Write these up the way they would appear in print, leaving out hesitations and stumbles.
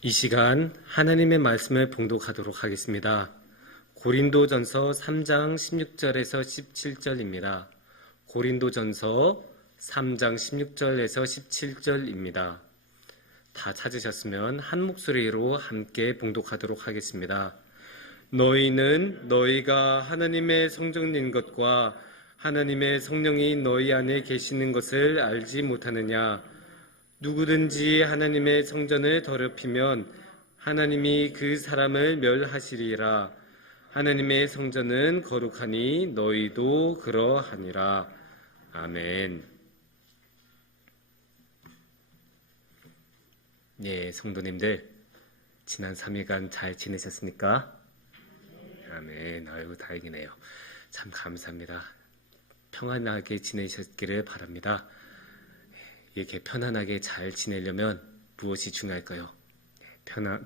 이 시간 하나님의 말씀을 봉독하도록 하겠습니다. 고린도전서 3장 16절에서 17절입니다. 고린도전서 3장 16절에서 17절입니다. 다 찾으셨으면 한 목소리로 함께 봉독하도록 하겠습니다. 너희는 너희가 하나님의 성전인 것과 하나님의 성령이 너희 안에 계시는 것을 알지 못하느냐? 누구든지 하나님의 성전을 더럽히면 하나님이 그 사람을 멸하시리라. 하나님의 성전은 거룩하니 너희도 그러하니라. 아멘. 예, 성도님들 지난 3일간 잘 지내셨습니까? 아멘. 아이고 다행이네요. 참 감사합니다. 평안하게 지내셨기를 바랍니다. 이렇게 편안하게 잘 지내려면 무엇이 중요할까요?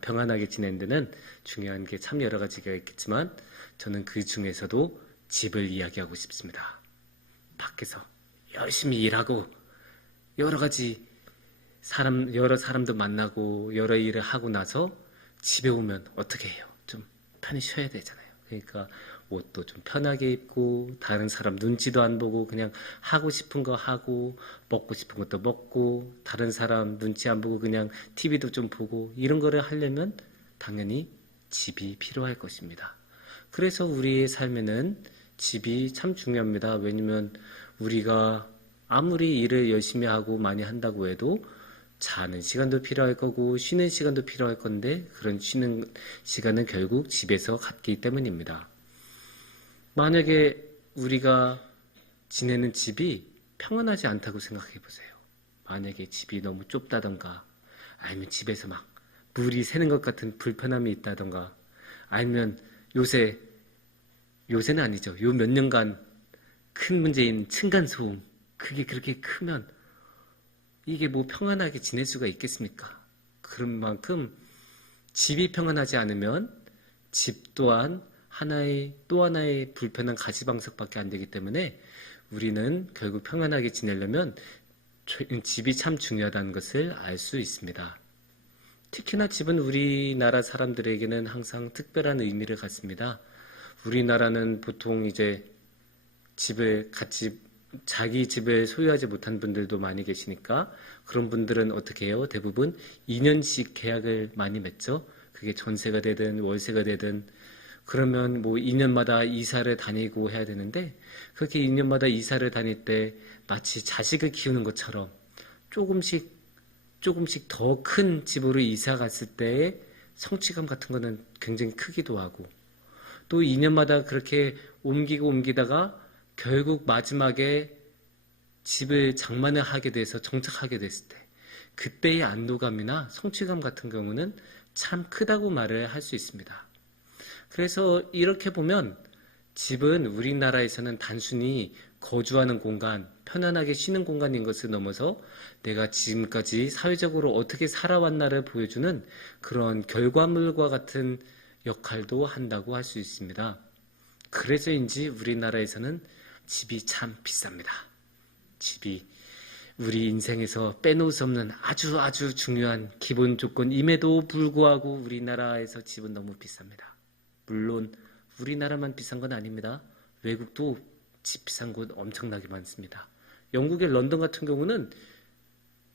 평안하게 지내는 데는 중요한 게 참 여러 가지가 있겠지만 저는 그 중에서도 집을 이야기하고 싶습니다. 밖에서 열심히 일하고 여러 사람도 만나고 여러 일을 하고 나서 집에 오면 어떻게 해요? 좀 편히 쉬어야 되잖아요. 그러니까 옷도 좀 편하게 입고 다른 사람 눈치도 안 보고 그냥 하고 싶은 거 하고 먹고 싶은 것도 먹고 다른 사람 눈치 안 보고 그냥 TV도 좀 보고 이런 거를 하려면 당연히 집이 필요할 것입니다. 그래서 우리의 삶에는 집이 참 중요합니다. 왜냐면 우리가 아무리 일을 열심히 하고 많이 한다고 해도 자는 시간도 필요할 거고 쉬는 시간도 필요할 건데 그런 쉬는 시간은 결국 집에서 갖기 때문입니다. 만약에 우리가 지내는 집이 평안하지 않다고 생각해 보세요. 만약에 집이 너무 좁다던가 아니면 집에서 막 물이 새는 것 같은 불편함이 있다던가 아니면 요새는 아니죠. 요 몇 년간 큰 문제인 층간소음 그게 그렇게 크면 이게 뭐 평안하게 지낼 수가 있겠습니까? 그런 만큼 집이 평안하지 않으면 집 또한 또 하나의 불편한 가시방석밖에 안 되기 때문에 우리는 결국 평안하게 지내려면 집이 참 중요하다는 것을 알 수 있습니다. 특히나 집은 우리나라 사람들에게는 항상 특별한 의미를 갖습니다. 우리나라는 보통 이제 자기 집을 소유하지 못한 분들도 많이 계시니까 그런 분들은 어떻게 해요? 대부분 2년씩 계약을 많이 맺죠. 그게 전세가 되든 월세가 되든 그러면 뭐 2년마다 이사를 다니고 해야 되는데 그렇게 2년마다 이사를 다닐 때 마치 자식을 키우는 것처럼 조금씩 더 큰 집으로 이사 갔을 때의 성취감 같은 거는 굉장히 크기도 하고 또 2년마다 그렇게 옮기다가 결국 마지막에 집을 장만을 하게 돼서 정착하게 됐을 때 그때의 안도감이나 성취감 같은 경우는 참 크다고 말을 할 수 있습니다. 그래서 이렇게 보면 집은 우리나라에서는 단순히 거주하는 공간, 편안하게 쉬는 공간인 것을 넘어서 내가 지금까지 사회적으로 어떻게 살아왔나를 보여주는 그런 결과물과 같은 역할도 한다고 할 수 있습니다. 그래서인지 우리나라에서는 집이 참 비쌉니다. 집이 우리 인생에서 빼놓을 수 없는 아주 중요한 기본 조건임에도 불구하고 우리나라에서 집은 너무 비쌉니다. 물론 우리나라만 비싼 건 아닙니다. 외국도 집 비싼 곳 엄청나게 많습니다. 영국의 런던 같은 경우는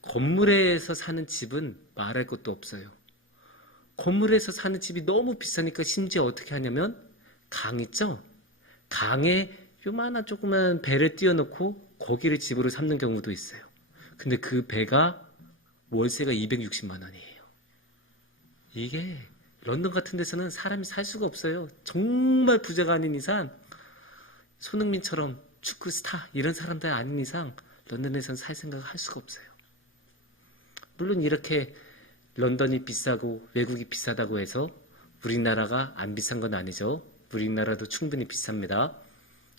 건물에서 사는 집은 말할 것도 없어요. 건물에서 사는 집이 너무 비싸니까 심지어 어떻게 하냐면 강 있죠? 강에 요만한 조그만 배를 띄워놓고 거기를 집으로 삼는 경우도 있어요. 근데 그 배가 월세가 260만 원이에요. 이게 런던 같은 데서는 사람이 살 수가 없어요. 정말 부자가 아닌 이상 손흥민처럼 축구 스타 이런 사람들 아닌 이상 런던에서는 살 생각을 할 수가 없어요. 물론 이렇게 런던이 비싸고 외국이 비싸다고 해서 우리나라가 안 비싼 건 아니죠. 우리나라도 충분히 비쌉니다.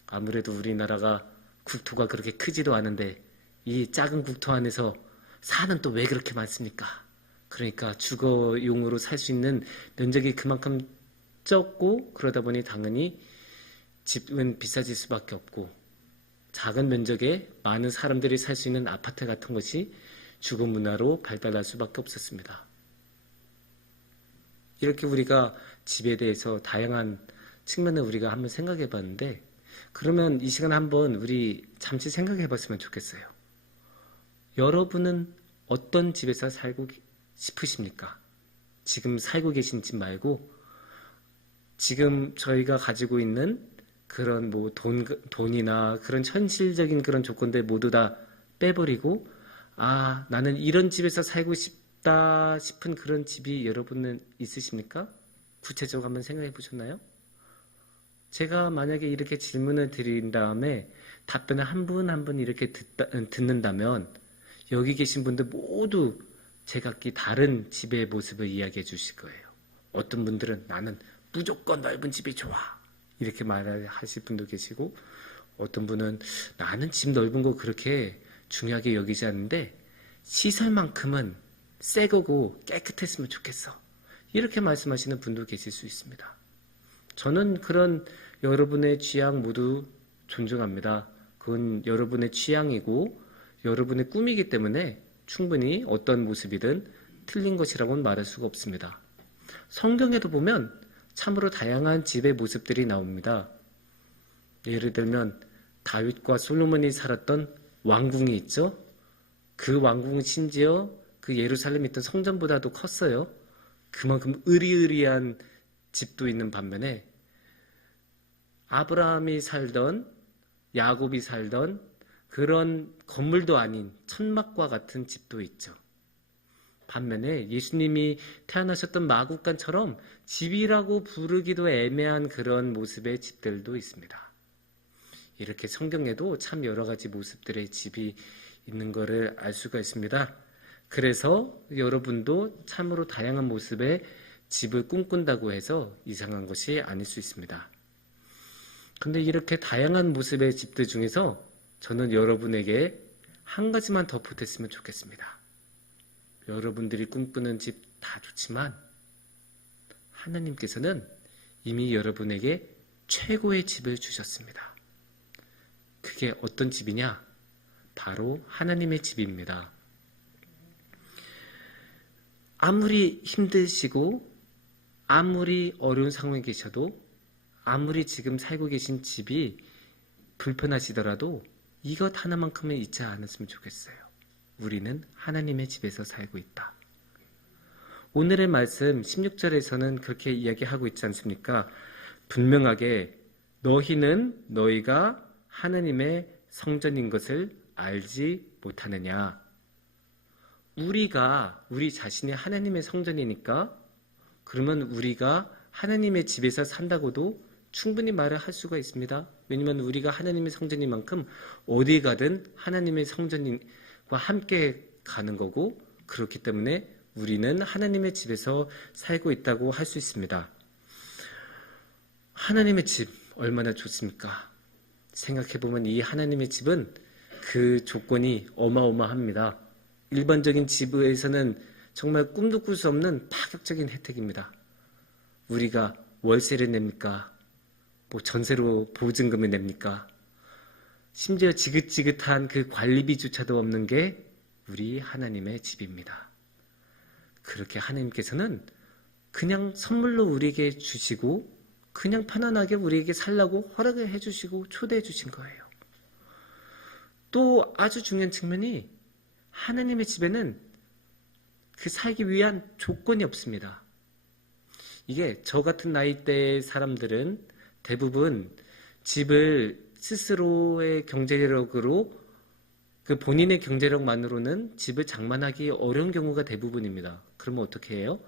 아무래도 우리나라가 국토가 그렇게 크지도 않은데 이 작은 국토 안에서 사는 또 왜 그렇게 많습니까? 그러니까 주거용으로 살 수 있는 면적이 그만큼 적고 그러다 보니 당연히 집은 비싸질 수밖에 없고 작은 면적에 많은 사람들이 살 수 있는 아파트 같은 것이 주거 문화로 발달할 수밖에 없었습니다. 이렇게 우리가 집에 대해서 다양한 측면을 우리가 한번 생각해 봤는데, 그러면 이 시간에 한번 우리 잠시 생각해 봤으면 좋겠어요. 여러분은 어떤 집에서 살고 싶으십니까? 지금 살고 계신 집 말고, 지금 저희가 가지고 있는 그런 뭐 돈이나 그런 현실적인 그런 조건들 모두 다 빼버리고, 아, 나는 이런 집에서 살고 싶다 싶은 그런 집이 여러분은 있으십니까? 구체적으로 한번 생각해 보셨나요? 제가 만약에 이렇게 질문을 드린 다음에 답변을 한 분 한 분 이렇게 듣는다면 여기 계신 분들 모두 제각기 다른 집의 모습을 이야기해 주실 거예요. 어떤 분들은 나는 무조건 넓은 집이 좋아, 이렇게 말하실 분도 계시고, 어떤 분은 나는 집 넓은 거 그렇게 중요하게 여기지 않는데 시설만큼은 새 거고 깨끗했으면 좋겠어, 이렇게 말씀하시는 분도 계실 수 있습니다. 저는 그런 여러분의 취향 모두 존중합니다. 그건 여러분의 취향이고 여러분의 꿈이기 때문에 충분히 어떤 모습이든 틀린 것이라고는 말할 수가 없습니다. 성경에도 보면 참으로 다양한 집의 모습들이 나옵니다. 예를 들면 다윗과 솔로몬이 살았던 왕궁이 있죠. 그 왕궁은 심지어 그 예루살렘에 있던 성전보다도 컸어요. 그만큼 으리으리한 집도 있는 반면에 아브라함이 살던, 야곱이 살던 그런 건물도 아닌 천막과 같은 집도 있죠. 반면에 예수님이 태어나셨던 마국간처럼 집이라고 부르기도 애매한 그런 모습의 집들도 있습니다. 이렇게 성경에도 참 여러 가지 모습들의 집이 있는 것을 알 수가 있습니다. 그래서 여러분도 참으로 다양한 모습의 집을 꿈꾼다고 해서 이상한 것이 아닐 수 있습니다. 근데 이렇게 다양한 모습의 집들 중에서 저는 여러분에게 한 가지만 더 보탰으면 좋겠습니다. 여러분들이 꿈꾸는 집 다 좋지만 하나님께서는 이미 여러분에게 최고의 집을 주셨습니다. 그게 어떤 집이냐? 바로 하나님의 집입니다. 아무리 힘드시고 아무리 어려운 상황에 계셔도 아무리 지금 살고 계신 집이 불편하시더라도 이것 하나만큼은 잊지 않았으면 좋겠어요. 우리는 하나님의 집에서 살고 있다. 오늘의 말씀 16절에서는 그렇게 이야기하고 있지 않습니까? 분명하게 너희는 너희가 하나님의 성전인 것을 알지 못하느냐. 우리 자신이 하나님의 성전이니까 그러면 우리가 하나님의 집에서 산다고도 충분히 말을 할 수가 있습니다. 왜냐하면 우리가 하나님의 성전인 만큼 어디 가든 하나님의 성전과 함께 가는 거고, 그렇기 때문에 우리는 하나님의 집에서 살고 있다고 할 수 있습니다. 하나님의 집 얼마나 좋습니까? 생각해보면 이 하나님의 집은 그 조건이 어마어마합니다. 일반적인 집에서는 정말 꿈도 꿀 수 없는 파격적인 혜택입니다. 우리가 월세를 냅니까? 뭐 전세로 보증금을 냅니까? 심지어 지긋지긋한 그 관리비조차도 없는 게 우리 하나님의 집입니다. 그렇게 하나님께서는 그냥 선물로 우리에게 주시고 그냥 편안하게 우리에게 살라고 허락을 해주시고 초대해 주신 거예요. 또 아주 중요한 측면이 하나님의 집에는 그 살기 위한 조건이 없습니다. 이게 저 같은 나이대의 사람들은 대부분 집을 스스로의 경제력으로 그 본인의 경제력만으로는 집을 장만하기 어려운 경우가 대부분입니다. 그러면 어떻게 해요?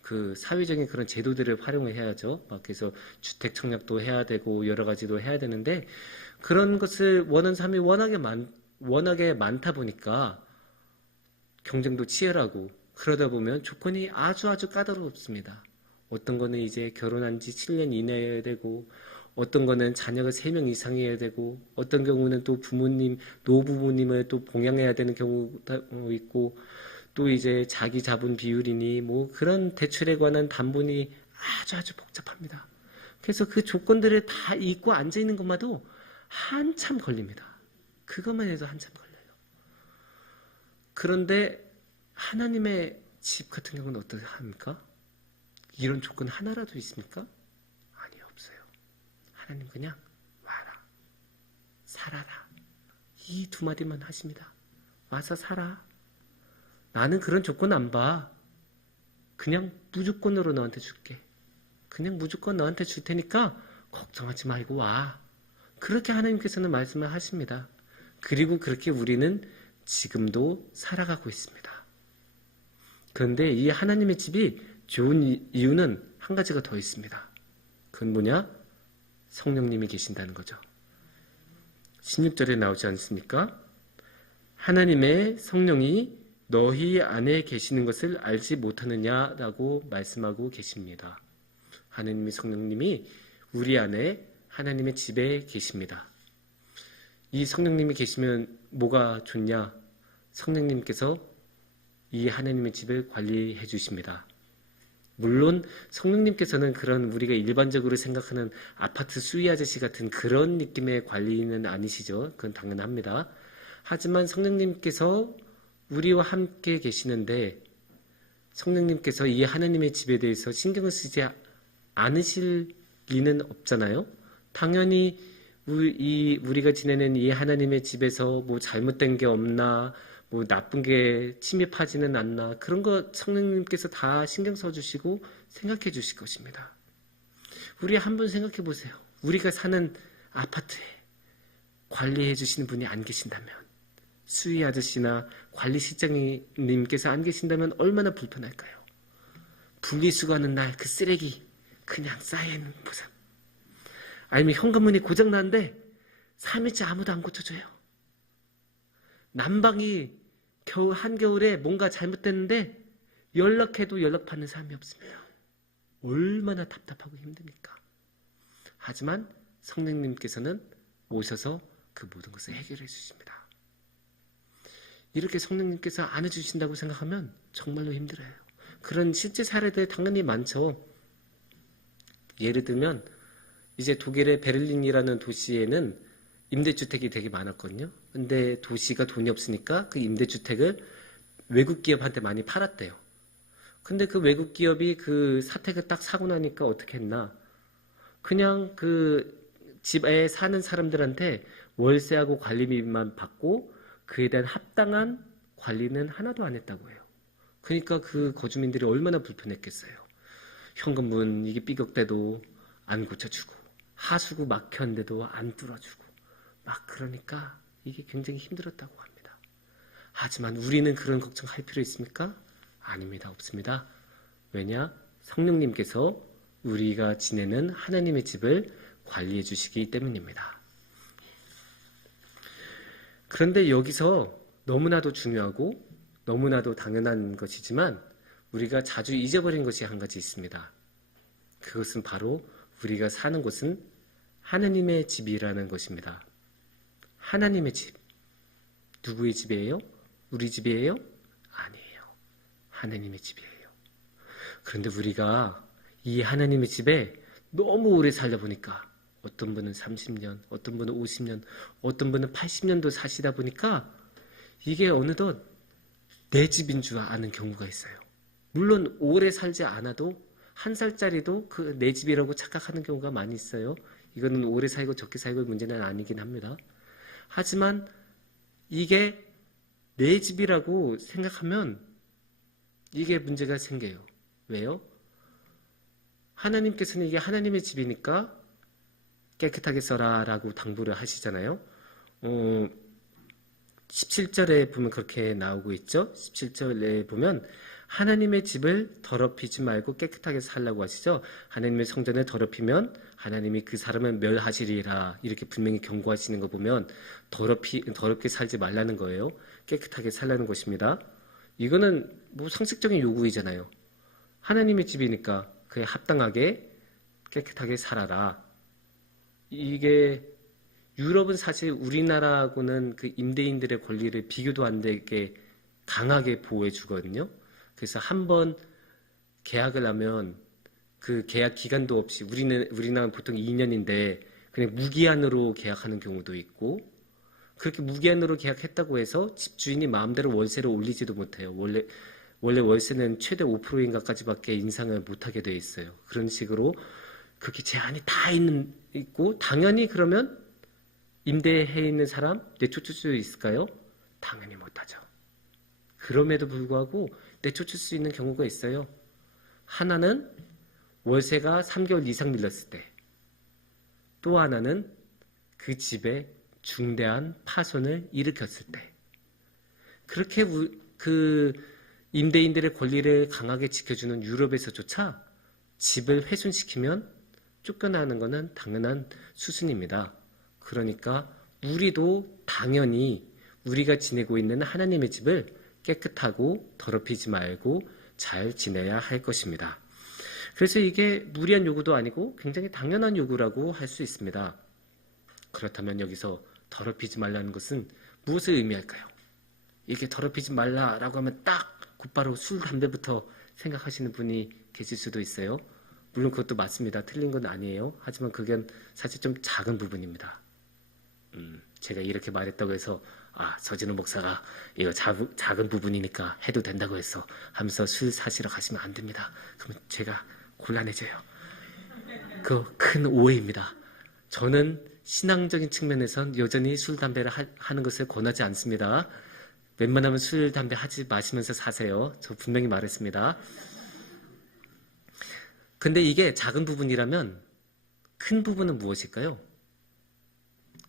그 사회적인 그런 제도들을 활용을 해야죠. 막 그래서 주택 청약도 해야 되고 여러 가지도 해야 되는데 그런 것을 원하는 사람이 워낙에 많다 보니까 경쟁도 치열하고 그러다 보면 조건이 아주 까다롭습니다. 어떤 거는 이제 결혼한 지 7년 이내여야 되고 어떤 거는 자녀가 3명 이상이어야 되고 어떤 경우는 또 노부모님을 또 봉양해야 되는 경우도 있고 또 이제 자기 자본 비율이니 뭐 그런 대출에 관한 담보니 아주 복잡합니다. 그래서 그 조건들을 다 잊고 앉아 있는 것만도 한참 걸립니다. 그것만 해도 한참 걸려요. 그런데 하나님의 집 같은 경우는 어떻게 합니까? 이런 조건 하나라도 있습니까? 아니, 없어요. 하나님 그냥 와라, 살아라. 이 두 마디만 하십니다. 와서 살아. 나는 그런 조건 안 봐. 그냥 무조건으로 너한테 줄게. 그냥 무조건 너한테 줄 테니까 걱정하지 말고 와. 그렇게 하나님께서는 말씀을 하십니다. 그리고 그렇게 우리는 지금도 살아가고 있습니다. 그런데 이 하나님의 집이 좋은 이유는 한 가지가 더 있습니다. 그건 뭐냐? 성령님이 계신다는 거죠. 16절에 나오지 않습니까? 하나님의 성령이 너희 안에 계시는 것을 알지 못하느냐라고 말씀하고 계십니다. 하나님의 성령님이 우리 안에 하나님의 집에 계십니다. 이 성령님이 계시면 뭐가 좋냐? 성령님께서 이 하나님의 집을 관리해 주십니다. 물론 성령님께서는 그런 우리가 일반적으로 생각하는 아파트 수위 아저씨 같은 그런 느낌의 관리는 아니시죠. 그건 당연합니다. 하지만 성령님께서 우리와 함께 계시는데 성령님께서 이 하나님의 집에 대해서 신경을 쓰지 않으실 리는 없잖아요. 당연히 우리가 지내는 이 하나님의 집에서 뭐 잘못된 게 없나, 뭐 나쁜 게 침입하지는 않나, 그런 거 성령님께서 다 신경 써주시고 생각해 주실 것입니다. 우리 한번 생각해 보세요. 우리가 사는 아파트에 관리해 주시는 분이 안 계신다면, 수위 아저씨나 관리실장님께서 안 계신다면 얼마나 불편할까요? 분리수거하는 날 그 쓰레기 그냥 쌓여있는 모습. 아니면 현관문이 고장나는데 3일째 아무도 안 고쳐줘요. 난방이 한겨울에 뭔가 잘못됐는데 연락해도 연락받는 사람이 없습니다. 얼마나 답답하고 힘듭니까? 하지만 성령님께서는 오셔서 그 모든 것을 해결해 주십니다. 이렇게 성령님께서 안아주신다고 생각하면 정말로 힘들어요. 그런 실제 사례들 당연히 많죠. 예를 들면 이제 독일의 베를린이라는 도시에는 임대주택이 되게 많았거든요. 근데 도시가 돈이 없으니까 그 임대주택을 외국 기업한테 많이 팔았대요. 근데 그 외국 기업이 그 사택을 딱 사고 나니까 어떻게 했나? 그냥 그 집에 사는 사람들한테 월세하고 관리비만 받고 그에 대한 합당한 관리는 하나도 안 했다고 해요. 그러니까 그 거주민들이 얼마나 불편했겠어요. 현관문 이게 삐걱대도 안 고쳐주고 하수구 막혔는데도 안 뚫어주고 막 그러니까 이게 굉장히 힘들었다고 합니다. 하지만 우리는 그런 걱정할 필요 있습니까? 아닙니다. 없습니다. 왜냐? 성령님께서 우리가 지내는 하나님의 집을 관리해 주시기 때문입니다. 그런데 여기서 너무나도 중요하고 너무나도 당연한 것이지만 우리가 자주 잊어버린 것이 한 가지 있습니다. 그것은 바로 우리가 사는 곳은 하나님의 집이라는 것입니다. 하나님의 집. 누구의 집이에요? 우리 집이에요? 아니에요. 하나님의 집이에요. 그런데 우리가 이 하나님의 집에 너무 오래 살다 보니까 어떤 분은 30년, 어떤 분은 50년, 어떤 분은 80년도 사시다 보니까 이게 어느덧 내 집인 줄 아는 경우가 있어요. 물론 오래 살지 않아도 한 살짜리도 그 내 집이라고 착각하는 경우가 많이 있어요. 이거는 오래 살고 적게 살고의 문제는 아니긴 합니다. 하지만 이게 내 집이라고 생각하면 이게 문제가 생겨요. 왜요? 하나님께서는 이게 하나님의 집이니까 깨끗하게 써라 라고 당부를 하시잖아요. 17절에 보면 그렇게 나오고 있죠. 17절에 보면 하나님의 집을 더럽히지 말고 깨끗하게 살라고 하시죠. 하나님의 성전을 더럽히면 하나님이 그 사람을 멸하시리라 이렇게 분명히 경고하시는 거 보면 더럽게 살지 말라는 거예요. 깨끗하게 살라는 것입니다. 이거는 뭐 상식적인 요구이잖아요. 하나님의 집이니까 그에 합당하게 깨끗하게 살아라. 이게 유럽은 사실 우리나라하고는 그 임대인들의 권리를 비교도 안 되게 강하게 보호해 주거든요. 그래서 한번 계약을 하면 그 계약 기간도 없이 우리나라는 보통 2년인데 그냥 무기한으로 계약하는 경우도 있고 그렇게 무기한으로 계약했다고 해서 집주인이 마음대로 월세를 올리지도 못해요. 원래 원래 월세는 최대 5%인가까지밖에 인상을 못하게 돼 있어요. 그런 식으로 그렇게 제한이 다 있고 당연히 그러면 임대해 있는 사람 내쫓을 수 있을까요? 당연히 못하죠. 그럼에도 불구하고 내쫓을 수 있는 경우가 있어요. 하나는 월세가 3개월 이상 밀렸을 때, 또 하나는 그 집에 중대한 파손을 일으켰을 때. 그렇게 그 임대인들의 권리를 강하게 지켜주는 유럽에서조차 집을 훼손시키면 쫓겨나는 것은 당연한 수순입니다. 그러니까 우리도 당연히 우리가 지내고 있는 하나님의 집을 깨끗하고 더럽히지 말고 잘 지내야 할 것입니다. 그래서 이게 무리한 요구도 아니고 굉장히 당연한 요구라고 할 수 있습니다. 그렇다면 여기서 더럽히지 말라는 것은 무엇을 의미할까요? 이게 더럽히지 말라라고 하면 딱 곧바로 술, 담배부터 생각하시는 분이 계실 수도 있어요. 물론 그것도 맞습니다. 틀린 건 아니에요. 하지만 그건 사실 좀 작은 부분입니다. 제가 이렇게 말했다고 해서 서진우 목사가 이거 작은 부분이니까 해도 된다고 해서 하면서 술 사시러 가시면 안 됩니다. 그러면 제가 곤란해져요. 그거 큰 오해입니다. 저는 신앙적인 측면에선 여전히 술, 담배를 하는 것을 권하지 않습니다. 웬만하면 술, 담배 하지 마시면서 사세요. 저 분명히 말했습니다. 근데 이게 작은 부분이라면 큰 부분은 무엇일까요?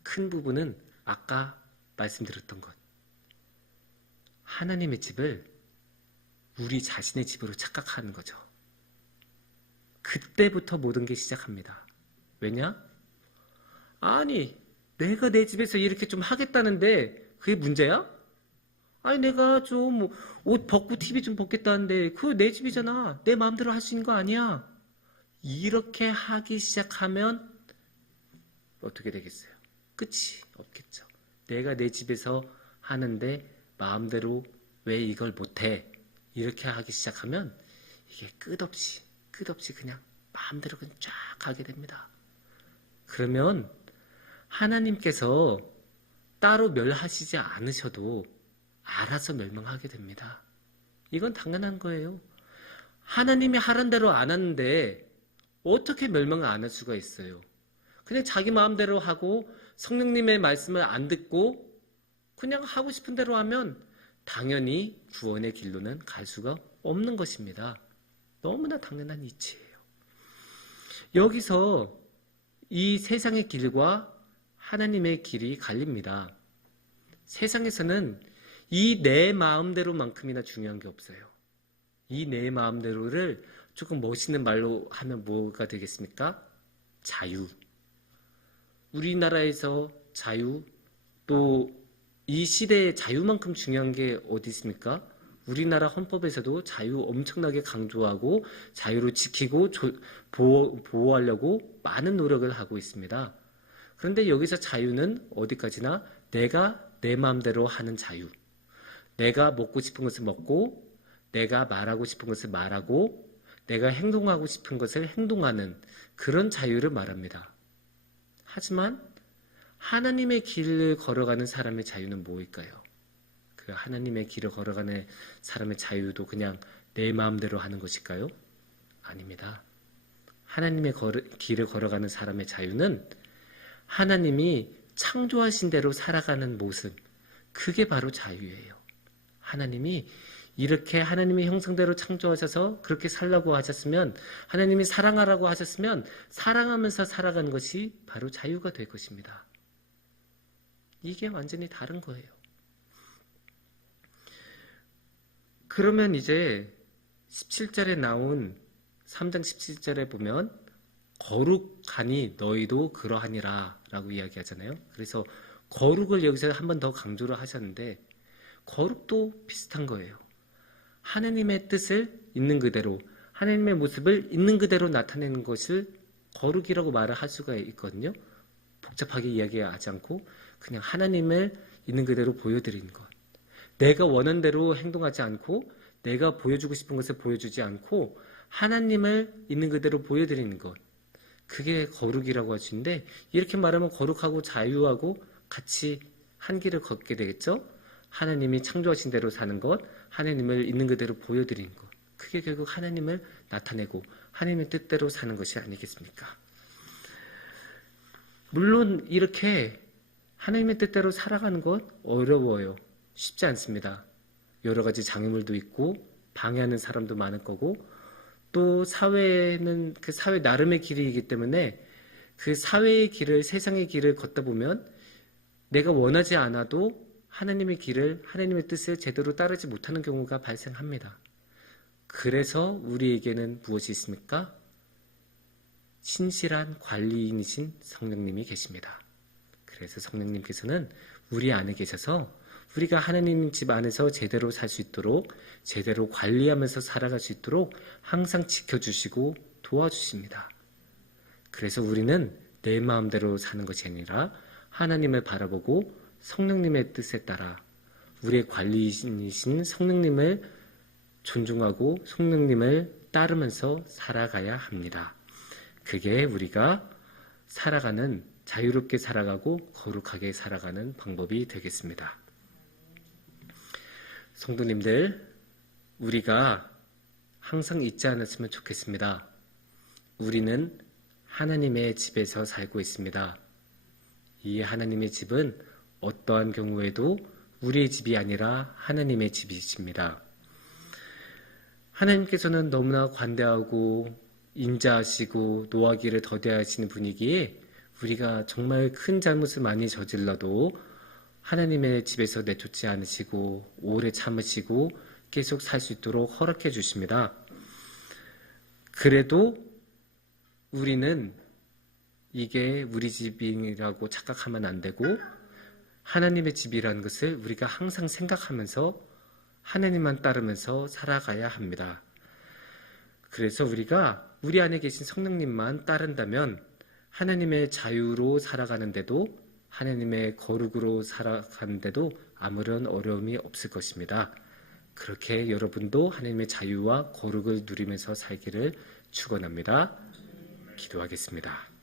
큰 부분은 아까 말씀드렸던 것. 하나님의 집을 우리 자신의 집으로 착각하는 거죠. 그때부터 모든 게 시작합니다. 왜냐? 아니, 내가 내 집에서 이렇게 좀 하겠다는데 그게 문제야? 아니, 내가 좀 옷 벗고 TV 좀 벗겠다는데 그거 내 집이잖아. 내 마음대로 할 수 있는 거 아니야. 이렇게 하기 시작하면 어떻게 되겠어요? 끝이 없겠죠. 내가 내 집에서 하는데 마음대로 왜 이걸 못해? 이렇게 하기 시작하면 이게 끝없이 그냥 마음대로 그냥 쫙 가게 됩니다. 그러면 하나님께서 따로 멸하시지 않으셔도 알아서 멸망하게 됩니다. 이건 당연한 거예요. 하나님이 하란 대로 안 하는데 어떻게 멸망을 안 할 수가 있어요? 그냥 자기 마음대로 하고 성령님의 말씀을 안 듣고 그냥 하고 싶은 대로 하면 당연히 구원의 길로는 갈 수가 없는 것입니다. 너무나 당연한 이치예요. 여기서 이 세상의 길과 하나님의 길이 갈립니다. 세상에서는 이 내 마음대로만큼이나 중요한 게 없어요. 이 내 마음대로를 조금 멋있는 말로 하면 뭐가 되겠습니까? 자유. 우리나라에서 자유, 또 이 시대의 자유만큼 중요한 게 어디 있습니까? 우리나라 헌법에서도 자유 엄청나게 강조하고 자유를 지키고 보호하려고 많은 노력을 하고 있습니다. 그런데 여기서 자유는 어디까지나 내가 내 마음대로 하는 자유. 내가 먹고 싶은 것을 먹고, 내가 말하고 싶은 것을 말하고, 내가 행동하고 싶은 것을 행동하는 그런 자유를 말합니다. 하지만 하나님의 길을 걸어가는 사람의 자유는 뭐일까요? 그 하나님의 길을 걸어가는 사람의 자유도 그냥 내 마음대로 하는 것일까요? 아닙니다. 하나님의 길을 걸어가는 사람의 자유는 하나님이 창조하신 대로 살아가는 모습, 그게 바로 자유예요. 하나님이 이렇게 하나님의 형상대로 창조하셔서 그렇게 살라고 하셨으면, 하나님이 사랑하라고 하셨으면 사랑하면서 살아가는 것이 바로 자유가 될 것입니다. 이게 완전히 다른 거예요. 그러면 이제 17절에 나온 3장 17절에 보면 거룩하니 너희도 그러하니라 라고 이야기하잖아요. 그래서 거룩을 여기서 한 번 더 강조를 하셨는데 거룩도 비슷한 거예요. 하나님의 뜻을 있는 그대로, 하나님의 모습을 있는 그대로 나타내는 것을 거룩이라고 말을 할 수가 있거든요. 복잡하게 이야기하지 않고 그냥 하나님을 있는 그대로 보여드리는 것. 내가 원하는 대로 행동하지 않고 내가 보여주고 싶은 것을 보여주지 않고 하나님을 있는 그대로 보여드리는 것. 그게 거룩이라고 할 수 있는데, 이렇게 말하면 거룩하고 자유하고 같이 한 길을 걷게 되겠죠? 하나님이 창조하신 대로 사는 것, 하나님을 있는 그대로 보여드리는 것. 그게 결국 하나님을 나타내고 하나님의 뜻대로 사는 것이 아니겠습니까? 물론 이렇게 하나님의 뜻대로 살아가는 것 어려워요. 쉽지 않습니다. 여러 가지 장애물도 있고 방해하는 사람도 많을 거고 또 사회는 그 사회 나름의 길이기 때문에 그 사회의 길을, 세상의 길을 걷다 보면 내가 원하지 않아도 하나님의 길을, 하나님의 뜻을 제대로 따르지 못하는 경우가 발생합니다. 그래서 우리에게는 무엇이 있습니까? 신실한 관리인이신 성령님이 계십니다. 그래서 성령님께서는 우리 안에 계셔서 우리가 하나님 집 안에서 제대로 살 수 있도록, 제대로 관리하면서 살아갈 수 있도록 항상 지켜주시고 도와주십니다. 그래서 우리는 내 마음대로 사는 것이 아니라 하나님을 바라보고 성령님의 뜻에 따라 우리의 관리이신 성령님을 존중하고 성령님을 따르면서 살아가야 합니다. 그게 우리가 살아가는, 자유롭게 살아가고 거룩하게 살아가는 방법이 되겠습니다. 성도님들, 우리가 항상 잊지 않았으면 좋겠습니다. 우리는 하나님의 집에서 살고 있습니다. 이 하나님의 집은 어떠한 경우에도 우리의 집이 아니라 하나님의 집이십니다. 하나님께서는 너무나 관대하고 인자하시고 노하기를 더디하시는 분이기에 우리가 정말 큰 잘못을 많이 저질러도 하나님의 집에서 내쫓지 않으시고 오래 참으시고 계속 살 수 있도록 허락해 주십니다. 그래도 우리는 이게 우리 집이라고 착각하면 안 되고 하나님의 집이라는 것을 우리가 항상 생각하면서 하나님만 따르면서 살아가야 합니다. 그래서 우리가 우리 안에 계신 성령님만 따른다면 하나님의 자유로 살아가는데도 하나님의 거룩으로 살아가는데도 아무런 어려움이 없을 것입니다. 그렇게 여러분도 하나님의 자유와 거룩을 누리면서 살기를 축원합니다. 기도하겠습니다.